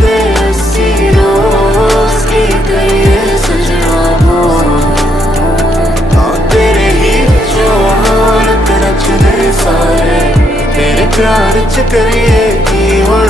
दे अस्सी रोज की करिए सजना बोल। हाँ तेरे ही जो हालत नचदे सारे तेरे प्यार च करिए की हुण